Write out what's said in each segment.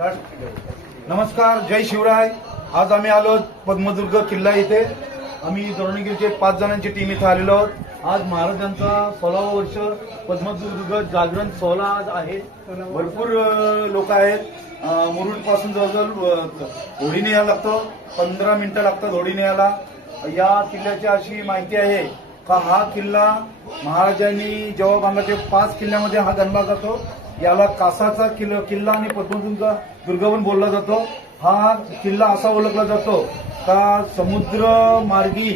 नमस्कार जय शिवराय. आज आम्ही आलो पद्मदुर्ग किल्ला इथे. आम्ही द्रोणगिरीचे पाच जणांची टीम इथे आलेलो आहोत. आज महाराजांचा सोळावा वर्ष पद्मदुर्ग जागरण सोहळा आज आहे. भरपूर लोक आहेत. मुरुडपासून जवळजवळ होडीने यायला लागतो. पंधरा मिनिटं लागतात होडीने यायला. या किल्ल्याची अशी माहिती आहे का हा किल्ला महाराजांनी जेव्हा बांधला ते पाच किल्ल्यामध्ये हा गणला जातो. याला कासाचा किल्ला किल्ला आणि पद्मदुर्ग दुर्गवन बोलला जातो. हा किल्ला असा ओळखला जातो का समुद्र मार्गी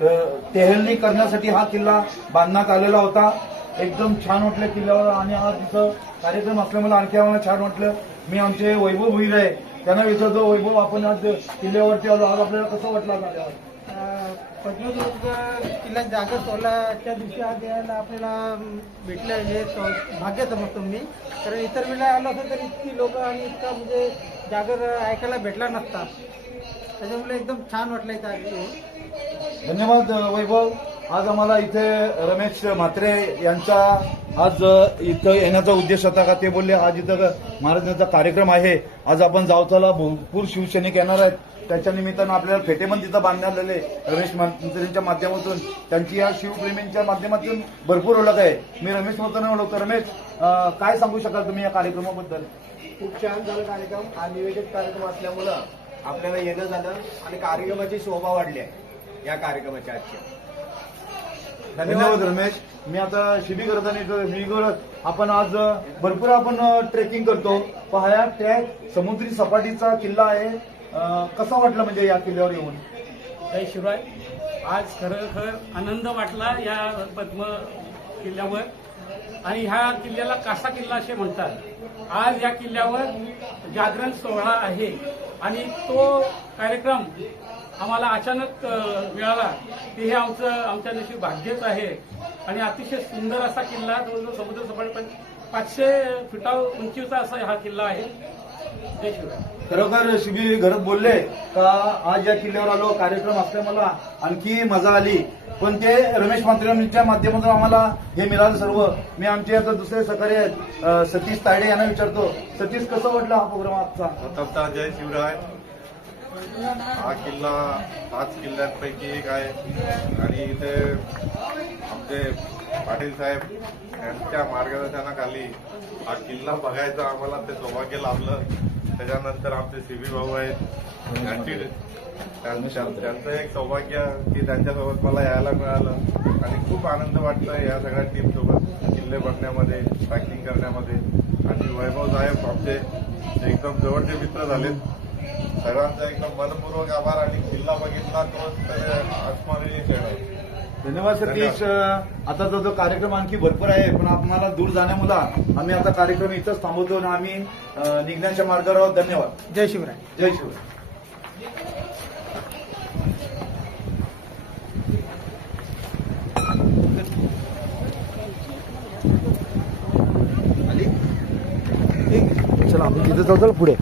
तेहलनी करण्यासाठी हा किल्ला बांधण्यात आलेला होता. एकदम छान वाटलं किल्ल्यावर आणि हा तिथं कार्यक्रम असल्यामुळे आणखी आम्हाला छान वाटलं. मी आमचे वैभव भुईर आहे. त्यांना विचारतो वैभव आपण आज किल्ल्यावरती आलो. आज आपल्याला कसं वाटलं पद्मदुर्ग किल्ला जागर सोहळ्याच्या दिवशी आज यायला आपल्याला भेटलं हे भाग्य समजतो मी. कारण इतर वेळेला आलो असं तर इतकी लोक आणि इतका म्हणजे जागर ऐकायला भेटला नसता. त्याच्यामुळे एकदम छान वाटलं इथं धन्यवाद वैभव. आज आम्हाला इथे रमेश म्हात्रे यांच्या आज इथं येण्याचा उद्देश होता का? ते बोलले आज इथं महाराजांचा कार्यक्रम आहे. आज आपण जावचाला भरपूर शिवसैनिक येणार आहेत. त्याच्या निमित्तानं आपल्याला फेटेमन तिथं बांधण्यात आलेले रमेश मंत्र्यांच्या माध्यमातून त्यांची या शिवप्रेमींच्या माध्यमातून भरपूर ओळख आहे. मी रमेश मंत्र्यांना ओळखतो रमेश काय सांगू शकाल तुम्ही या कार्यक्रमाबद्दल? खूप छान झालं कार्यक्रम. हा नियोजित कार्यक्रम असल्यामुळं आपल्याला येणं झालं आणि कार्यक्रमाची शोभा वाढली आहे या कार्यक्रमाच्या आजच्या. धन्यवाद. रमेश. मी आता शिबी करत आपण आज भरपूर आपण ट्रेकिंग करतो. पहा ट्रॅक समुद्री सपाटीचा किल्ला आहे. कसा वाटला म्हणजे या किल्ल्यावर येऊन? जय शिवराय. आज खरोखर आनंद वाटला या पद्म किल्ल्यावर. आणि ह्या किल्ल्याला कासा किल्ला असे म्हणतात. आज या किल्ल्यावर जागरण सोहळा आहे. आणि तो कार्यक्रम आम्हाला अचानक मिळाला ते हे आमचं आमच्या नशीब भाग्यच आहे. आणि अतिशय सुंदर असा किल्ला जवळजवळ समुद्र सपाटी पण पाचशे फुटा उंचीचा असा हा किल्ला आहे. जय शिवराय खरोखर शिबी घरात बोलले का आज या किल्ल्यावर आलो कार्यक्रम असल्या मला आणखी मजा आली. पण ते रमेश मात्रेंच्या माध्यमातून आम्हाला हे मिळालं सर्व. मी आमचे आता दुसरे सहकारी आहेत सतीश तायडे यांना विचारतो सतीश कसं वाटलं हा प्रोग्राम आजचा? जय शिवराय. हा किल्ला पाच किल्ल्यांपैकी एक आहे. आणि इथे आमचे पाटील साहेब यांच्या मार्गदर्शनाखाली हा किल्ला बघायचा आम्हाला ते सौभाग्य लाभलं. त्याच्यानंतर आमचे सीबी भाऊ आहेत. त्यांची त्यांचं एक सौभाग्य की त्यांच्यासोबत मला यायला मिळालं. आणि खूप आनंद वाटतं या सगळ्या टीमसोबत किल्ले बघण्यामध्ये ट्रॅकिंग करण्यामध्ये. आणि वैभव साहेब आमचे एकदम जवळचे मित्र झालेत सर्वांचा एकदम मनपूर्वक आभार आणि किल्ला बघितला तो तर अस्मरणीय आहे. धन्यवाद सतीश. आता जो जो कार्यक्रम आणखी भरपूर आहे पण आपल्याला दूर जाण्यामुळे आम्ही आता कार्यक्रम इथंच थांबवतो आणि आम्ही निघण्याच्या मार्गावर आहोत. धन्यवाद. जय शिवराय. जय शिवराय. चला आपण तिथे जाऊ पुढे.